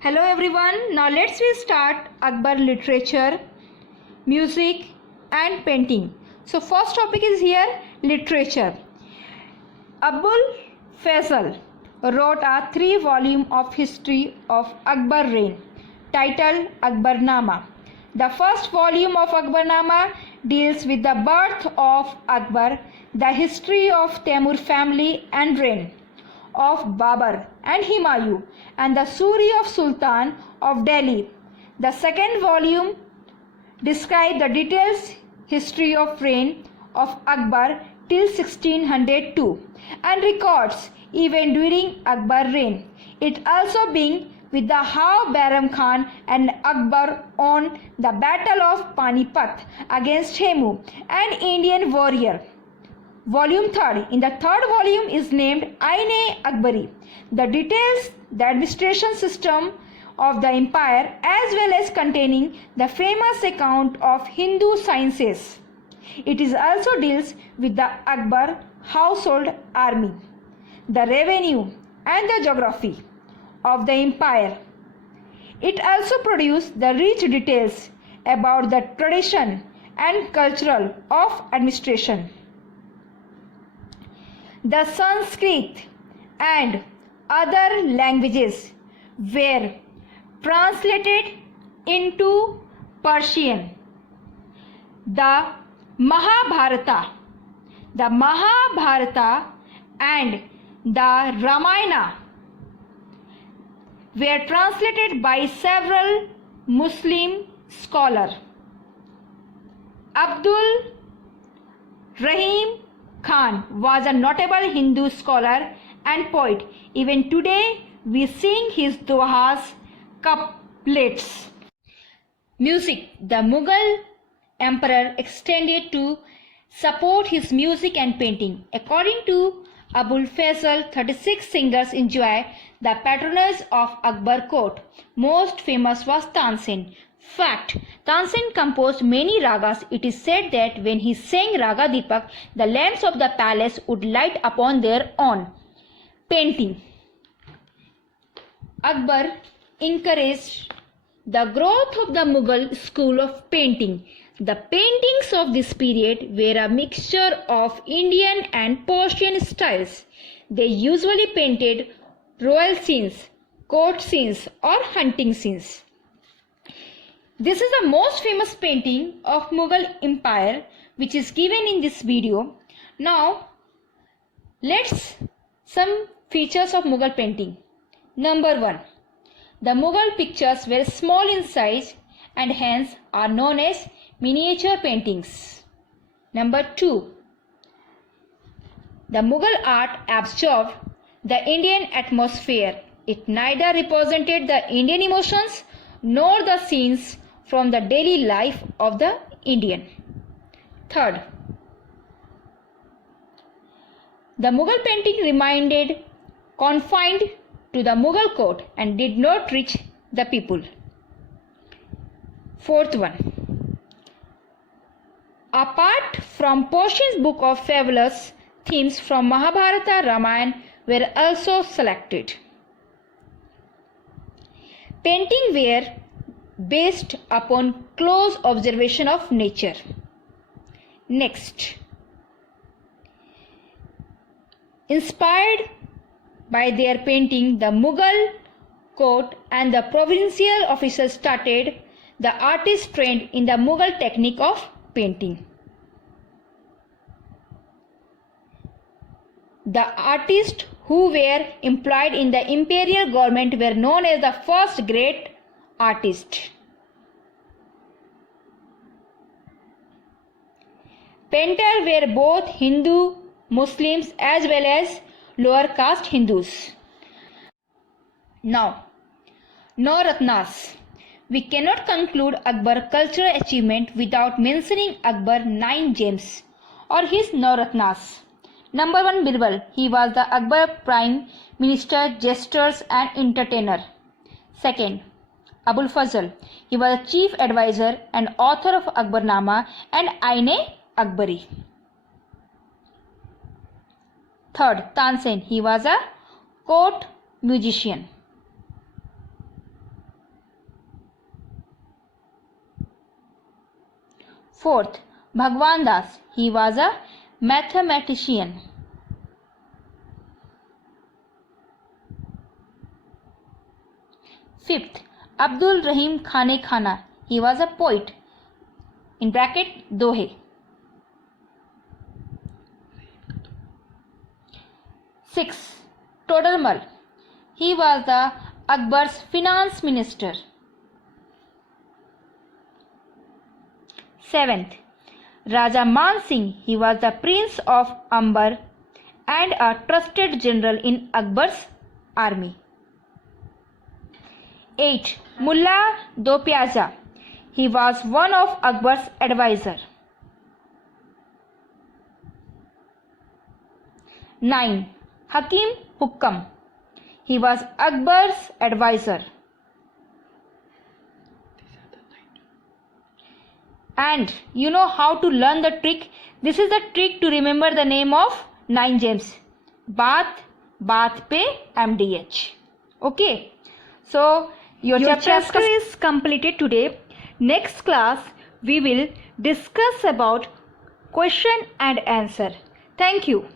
Hello everyone. Now let's we start Akbar literature, music and painting. So first topic is here literature. Abul Faisal wrote a 3-volume of history of Akbar reign titled Akbarnama. The first volume of Akbarnama deals with the birth of Akbar, the history of Temur family and reign of Babur and Humayun, and the Suri of Sultan of Delhi. The second volume describes the details history of reign of Akbar till 1602 and records even during Akbar reign. It also begins with the how Bairam Khan and Akbar on the battle of Panipat against Hemu, an Indian warrior. Volume 3. In the third volume is named Aine Akbari. The details the administration system of the empire as well as containing the famous account of Hindu sciences. It is also deals with the Akbar household army, the revenue and the geography of the empire. It also produced the rich details about the tradition and cultural of administration. The Sanskrit and other languages were translated into Persian. The Mahabharata and the Ramayana were translated by several Muslim scholars. Abdul Rahim Khan was a notable Hindu scholar and poet. Even today we sing his dohas, couplets. Music. The Mughal emperor extended to support his music and painting. According to Abul Faisal, 36 singers enjoy the patronage of Akbar court. Most famous was Tansen. Fact: Tansen composed many ragas. It is said that when he sang Raga Deepak, the lamps of the palace would light upon their own. Painting. Akbar encouraged the growth of the Mughal school of painting. The paintings of this period were a mixture of Indian and Persian styles. They usually painted royal scenes, court scenes or hunting scenes. This is the most famous painting of Mughal Empire which is given in this video. Now let's some features of Mughal painting. Number 1. The Mughal pictures were small in size and hence are known as miniature paintings. Number 2. The Mughal art absorbed the Indian atmosphere. It neither represented the Indian emotions nor the scenes from the daily life of the Indian. Third, the Mughal painting remained confined to the Mughal court and did not reach the people. Fourth one, apart from Persian's book of fabulous themes from Mahabharata, Ramayana were also selected. Painting were based upon close observation of nature. Next, inspired by their painting, the Mughal court and the provincial officers started the artist trained in the Mughal technique of painting. The artists who were employed in the imperial government were known as the first great artists. Painters were both Hindu Muslims as well as lower caste Hindus. Now, Navratnas. We cannot conclude Akbar's cultural achievement without mentioning Akbar's 9 gems or his Navratnas. Number 1, Birbal. He was the Akbar Prime Minister, jester and entertainer. Second, Abul Fazl. He was a chief advisor and author of Akbarnama and Aine Akbari. Third, Tansen. He was a court musician. Fourth, Bhagwan Das. He was a mathematician. Fifth, Abdul Rahim Khane Khana. He was a poet. In bracket, Dohe. Sixth, Todarmal. He was the Akbar's finance minister. Seventh, Raja Man Singh. He was the prince of Amber and a trusted general in Akbar's army. 8. Mullah Do Pyaza. He was one of Akbar's advisor. 9. Hakim Hukam. He was Akbar's advisor. And you know how to learn the trick? This is the trick to remember the name of 9 gems. Baat, Baat Pe, MDH. Okay. So your chapter is completed today. Next class we will discuss about question and answer. Thank you.